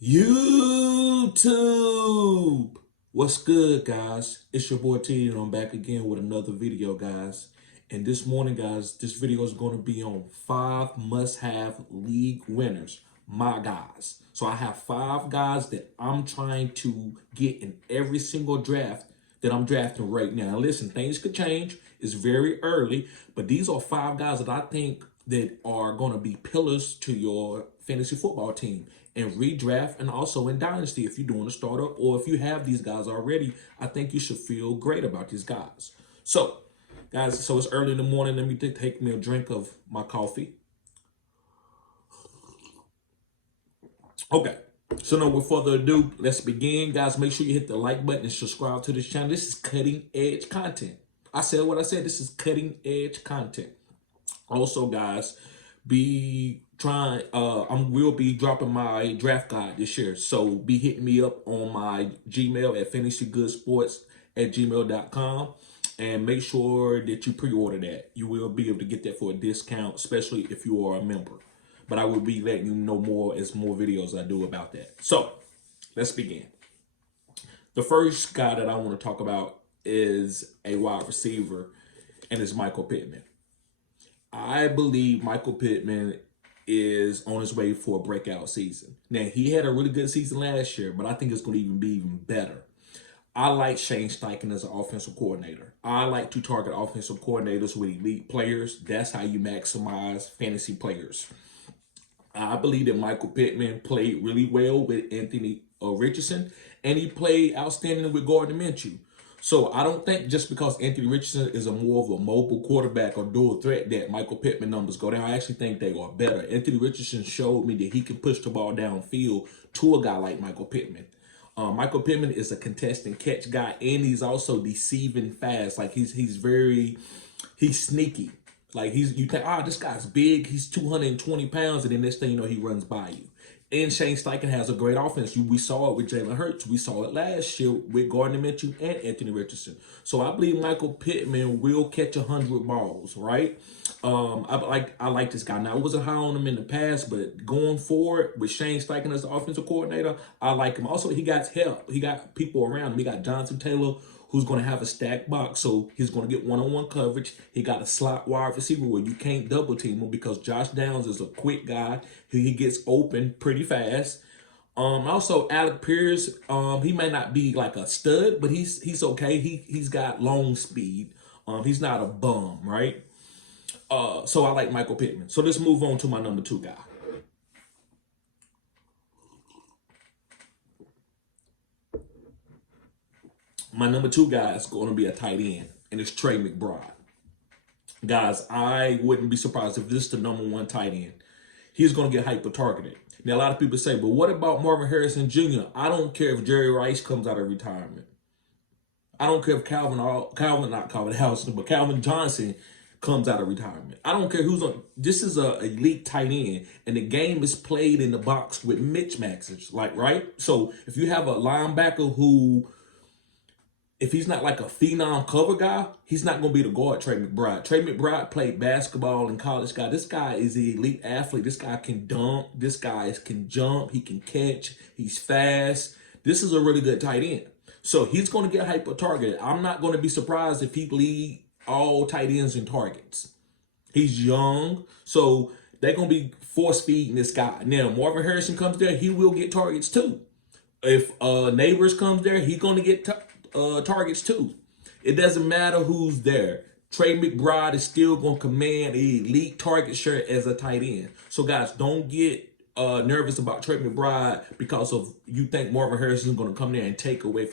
YouTube. What's good, guys? It's your boy T, and I'm back again with another video, guys. And this morning, guys, this video is going to be on 5 must-have league winners, my guys. So I have 5 guys that I'm trying to get in every single draft that I'm drafting right now. Now, listen, things could change. It's very early, but these are 5 guys that I think that are going to be pillars to your fantasy football team and redraft, and also in Dynasty if you're doing a startup, or if you have these guys already, I think you should feel great about these guys. So, guys, so it's early in the morning. Let me take me a drink of my coffee. Okay, so no, without further ado, let's begin. Guys, make sure you hit the like button and subscribe to this channel. This is cutting edge content. I said what I said. This is cutting edge content. Also, guys, I will be dropping my draft guide this year. So be hitting me up on my Gmail at fantasygoodsports@gmail.com, and make sure that you pre-order that. You will be able to get that for a discount, especially if you are a member. But I will be letting you know more as more videos I do about that. So let's begin. The first guy that I want to talk about is a wide receiver, and it's Michael Pittman. I believe Michael Pittman is on his way for a breakout season. Now, he had a really good season last year, but I think it's going to be even better. I like Shane Steichen as an offensive coordinator. I like to target offensive coordinators with elite players. That's how you maximize fantasy players. I believe that Michael Pittman played really well with Anthony Richardson, and he played outstanding with Gardner Minshew. So I don't think just because Anthony Richardson is a more of a mobile quarterback or dual threat that Michael Pittman numbers go down. I actually think they are better. Anthony Richardson showed me that he can push the ball downfield to a guy like Michael Pittman. Michael Pittman is a contest and catch guy, and he's also deceiving fast. Like he's sneaky. Like you think, this guy's big, he's 220 pounds, and then next thing you know, he runs by you. And Shane Steichen has a great offense. We saw it with Jalen Hurts. We saw it last year with Gardner Minshew and Anthony Richardson. So I believe Michael Pittman will catch 100 balls, right? I like this guy. Now, I wasn't high on him in the past, but going forward with Shane Steichen as the offensive coordinator, I like him. Also, he got help. He got people around him. He got Jonathan Taylor, who's going to have a stacked box, so he's going to get one-on-one coverage. He got a slot wide receiver where you can't double team him because Josh Downs is a quick guy. He gets open pretty fast. Also, Alec Pierce, he may not be like a stud, but he's okay. He's got long speed. He's not a bum, right? So I like Michael Pittman. So let's move on to my number 2 guy. My number 2 guy is going to be a tight end, and it's Trey McBride. Guys, I wouldn't be surprised if this is the number 1 tight end. He's going to get hyper-targeted. Now, a lot of people say, but what about Marvin Harrison Jr.? I don't care if Jerry Rice comes out of retirement. I don't care if Calvin Johnson comes out of retirement. I don't care who's on. This is an elite tight end, and the game is played in the box with mismatches, right? So if you have a linebacker who, if he's not like a phenom cover guy, he's not going to be the guard Trey McBride. Trey McBride played basketball in college. This guy is an elite athlete. This guy can dunk. This guy can jump. He can catch. He's fast. This is a really good tight end. So he's going to get hyper-targeted. I'm not going to be surprised if he lead all tight ends in targets. He's young, so they're going to be force-feeding this guy. Now, Marvin Harrison comes there, he will get targets too. If Neighbors comes there, he's going to get targets too. It doesn't matter who's there. Trey McBride is still going to command an elite target share as a tight end. So guys, don't get nervous about Trey McBride because of you think Marvin Harrison is going to come there and take away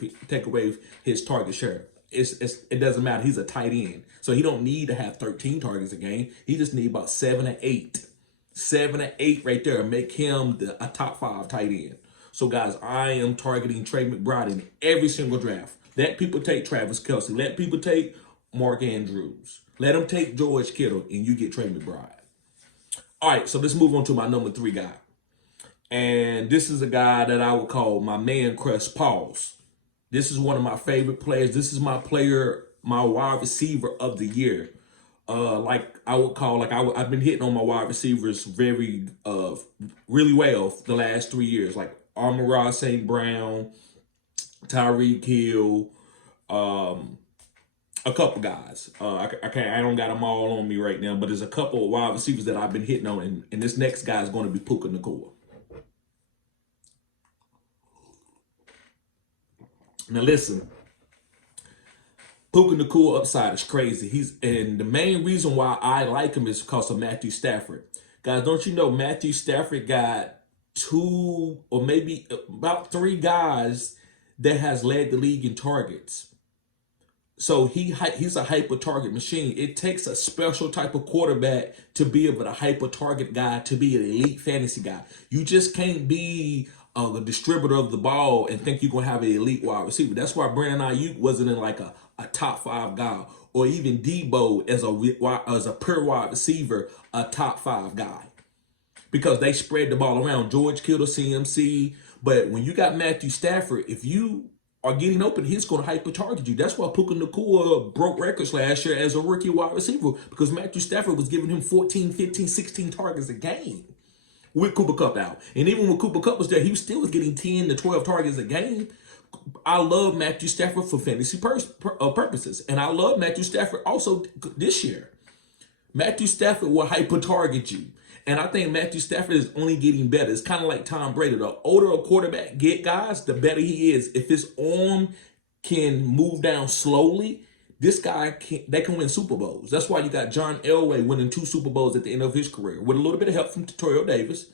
his target share. It doesn't matter. He's a tight end, so he don't need to have 13 targets a game. He just need about 7 or 8, 7 or 8 right there, make him a top 5 tight end. So guys, I am targeting Trey McBride in every single draft. Let people take Travis Kelce. Let people take Mark Andrews. Let them take George Kittle, and you get Trey McBride. All right, so let's move on to my number 3 guy. And this is a guy that I would call my man crush, Pauls. This is one of my favorite players. This is my wide receiver of the year. I've been hitting on my wide receivers really well the last 3 years. Like Amon-Ra St. Brown, Tyreek Hill, a couple guys. I don't got them all on me right now, but there's a couple of wide receivers that I've been hitting on, and this next guy is going to be Puka Nacua. Now listen, Puka Nacua upside is crazy. And the main reason why I like him is because of Matthew Stafford. Guys, don't you know Matthew Stafford got 2 or maybe about 3 guys that has led the league in targets. So he's a hyper target machine. It takes a special type of quarterback to be able to hyper target guy, to be an elite fantasy guy. You just can't be the distributor of the ball and think you're going to have an elite wide receiver. That's why Brandon Ayuk wasn't in like a top 5 guy, or even Debo as a pure wide receiver, a top 5 guy, because they spread the ball around. George Kittle, CMC. But when you got Matthew Stafford, if you are getting open, he's going to hyper target you. That's why Puka Nacua broke records last year as a rookie wide receiver, because Matthew Stafford was giving him 14, 15, 16 targets a game with Cooper Kupp out. And even when Cooper Kupp was there, he still was getting 10 to 12 targets a game. I love Matthew Stafford for fantasy purposes. And I love Matthew Stafford also this year. Matthew Stafford will hyper target you. And I think Matthew Stafford is only getting better. It's kind of like Tom Brady. The older a quarterback get, guys, the better he is. If his arm can move down slowly, this guy they can win Super Bowls. That's why you got John Elway winning 2 Super Bowls at the end of his career with a little bit of help from Terrell Davis.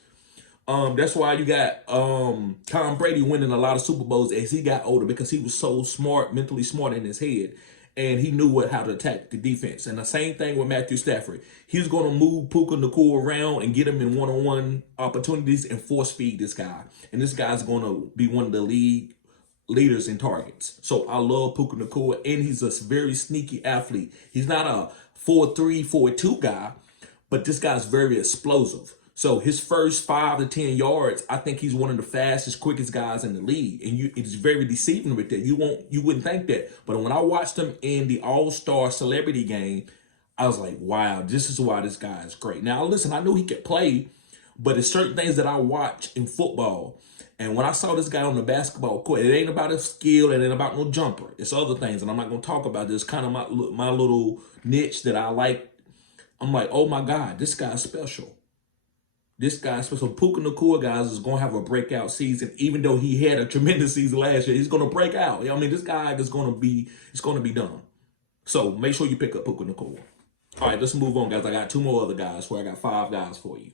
That's why you got Tom Brady winning a lot of Super Bowls as he got older, because he was so smart, mentally smart in his head. And he knew how to attack the defense. And the same thing with Matthew Stafford. He's going to move Puka Nacua around and get him in one-on-one opportunities and force feed this guy. And this guy's going to be one of the league leaders in targets. So I love Puka Nacua, and he's a very sneaky athlete. He's not a 4-3, 4-2 guy, but this guy's very explosive. So his first 5 to 10 yards, I think he's one of the fastest, quickest guys in the league. And it's very deceiving with that. You wouldn't think that. But when I watched him in the All-Star Celebrity Game, I was like, wow, this is why this guy is great. Now, listen, I knew he could play, but it's certain things that I watch in football. And when I saw this guy on the basketball court, it ain't about his skill, it ain't about no jumper. It's other things, and I'm not going to talk about this. Kind of my little niche that I like. I'm like, oh my God, this guy's special. This guy's special. Puka Nacua, guys, is going to have a breakout season. Even though he had a tremendous season last year, he's going to break out. I mean, this guy is going to be, it's going to be done. So make sure you pick up Puka Nacua. All right, let's move on, guys. I got 2 more other guys, where I got 5 guys for you.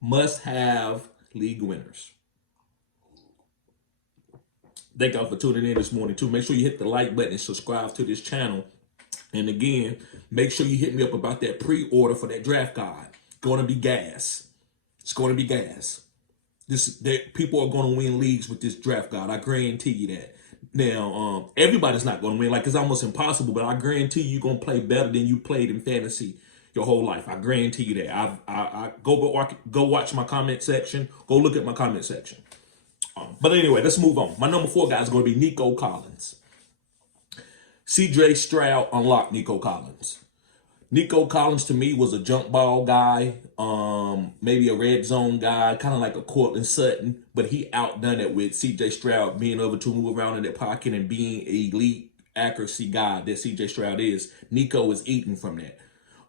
Must-have league winners. Thank y'all for tuning in this morning, too. Make sure you hit the like button and subscribe to this channel. And again, make sure you hit me up about that pre-order for that draft guide. Going to be gas. It's going to be gas. People are going to win leagues with this draft guide. I guarantee you that. Now, everybody's not going to win. Like, it's almost impossible, but I guarantee you're going to play better than you played in fantasy your whole life. I guarantee you that. I go watch my comment section. Go look at my comment section. But anyway, let's move on. My number 4 guy is going to be Nico Collins. CJ Stroud unlocked Nico Collins. Nico Collins, to me, was a jump ball guy, maybe a red zone guy, kind of like a Cortland Sutton, but he outdone it with C.J. Stroud being able to move around in that pocket and being an elite accuracy guy that C.J. Stroud is. Nico is eating from that.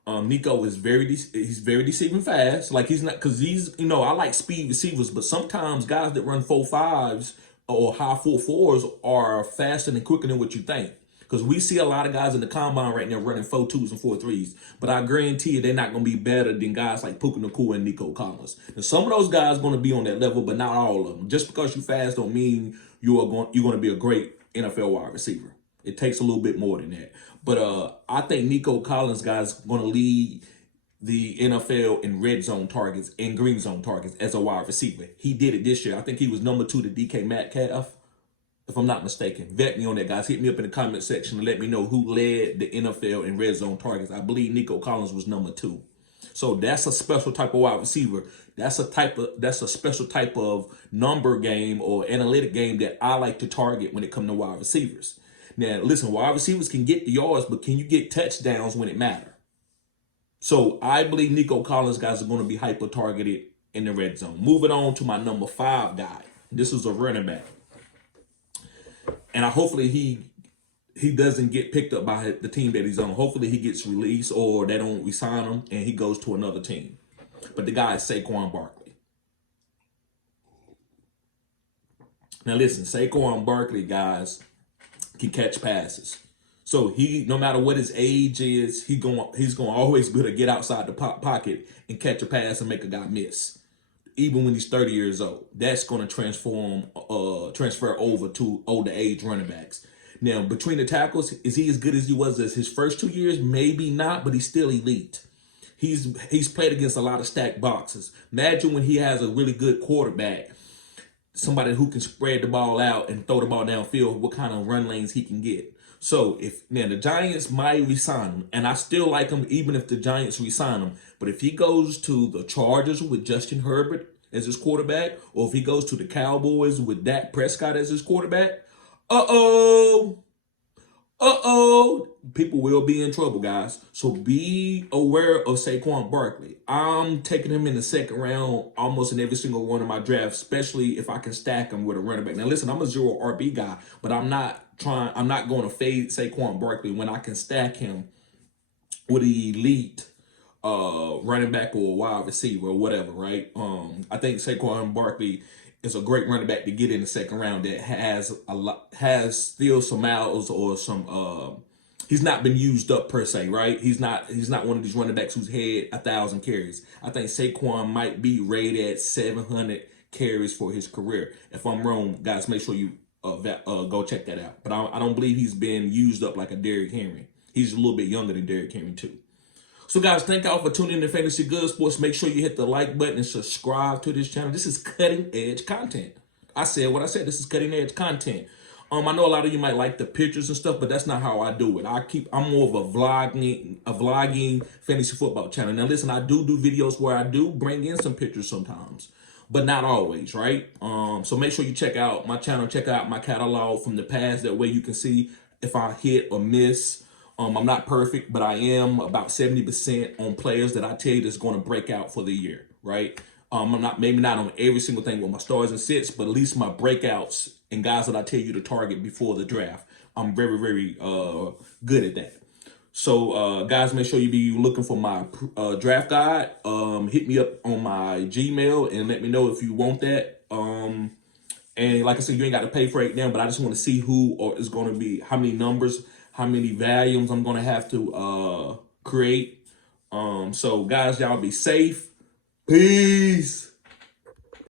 Nico is he's very deceiving fast. Like, he's not, because he's, I like speed receivers, but sometimes guys that run 4.5s or high 4.4s are faster and quicker than what you think. Because we see a lot of guys in the combine right now running 4.2s and 4.3s. But I guarantee you they're not going to be better than guys like Puka Nacua and Nico Collins. And some of those guys are going to be on that level, but not all of them. Just because you're fast don't mean you're going to be a great NFL wide receiver. It takes a little bit more than that. But I think Nico Collins, guys, going to lead the NFL in red zone targets and green zone targets as a wide receiver. He did it this year. I think he was number 2 to DK Metcalf, if I'm not mistaken. Vet me on that, guys. Hit me up in the comment section and let me know who led the NFL in red zone targets. I believe Nico Collins was number 2. So that's a special type of wide receiver. That's a special type of number game or analytic game that I like to target when it comes to wide receivers. Now, listen, wide receivers can get the yards, but can you get touchdowns when it matters? So I believe Nico Collins, guys, are going to be hyper targeted in the red zone. Moving on to my number 5 guy. This is a running back. And hopefully he doesn't get picked up by the team that he's on. Hopefully he gets released or they don't resign him and he goes to another team. But the guy is Saquon Barkley. Now listen, Saquon Barkley, guys, can catch passes. So he, no matter what his age is, he's gonna always be able to get outside the pocket and catch a pass and make a guy miss. Even when he's 30 years old, that's going to transfer over to older age running backs. Now, between the tackles, is he as good as he was as his first 2 years? Maybe not, but he's still elite. He's played against a lot of stacked boxes. Imagine when he has a really good quarterback, somebody who can spread the ball out and throw the ball downfield, what kind of run lanes he can get. So now the Giants might resign him, and I still like him even if the Giants resign him. But if he goes to the Chargers with Justin Herbert as his quarterback, or if he goes to the Cowboys with Dak Prescott as his quarterback, people will be in trouble, guys. So be aware of Saquon Barkley. I'm taking him in the second round almost in every single one of my drafts, especially if I can stack him with a running back. Now, listen, I'm a 0 RB guy, but I'm not going to fade Saquon Barkley when I can stack him with an elite running back or a wide receiver or whatever, right? I think Saquon Barkley is a great running back to get in the second round that has still some miles or some he's not been used up per se, right? He's not one of these running backs who's had 1,000 carries. I think Saquon might be rated at 700 carries for his career. If I'm wrong, guys, make sure you go check that out. But I don't believe he's been used up like a Derrick Henry. He's a little bit younger than Derrick Henry too. So guys, thank y'all for tuning in to Fantasy Good Sports. Make sure you hit the like button and subscribe to this channel. This is cutting edge content. I said what I said. This is cutting edge content. I know a lot of you might like the pictures and stuff, but that's not how I do it. I'm more of a vlogging fantasy football channel. Now listen, I do videos where I do bring in some pictures sometimes, but not always, right? So make sure you check out my channel, check out my catalog from the past. That way you can see if I hit or miss. I'm not perfect, but I am about 70% on players that I tell you that's going to break out for the year, right? I'm maybe not on every single thing with my stars and sits, but at least my breakouts and guys that I tell you to target before the draft, I'm very, very good at that. So, guys, make sure you be looking for my draft guide. Hit me up on my Gmail and let me know if you want that. And like I said, you ain't got to pay for it now, but I just want to see who is going to be, how many numbers, how many volumes I'm going to have to create. So, guys, y'all be safe. Peace.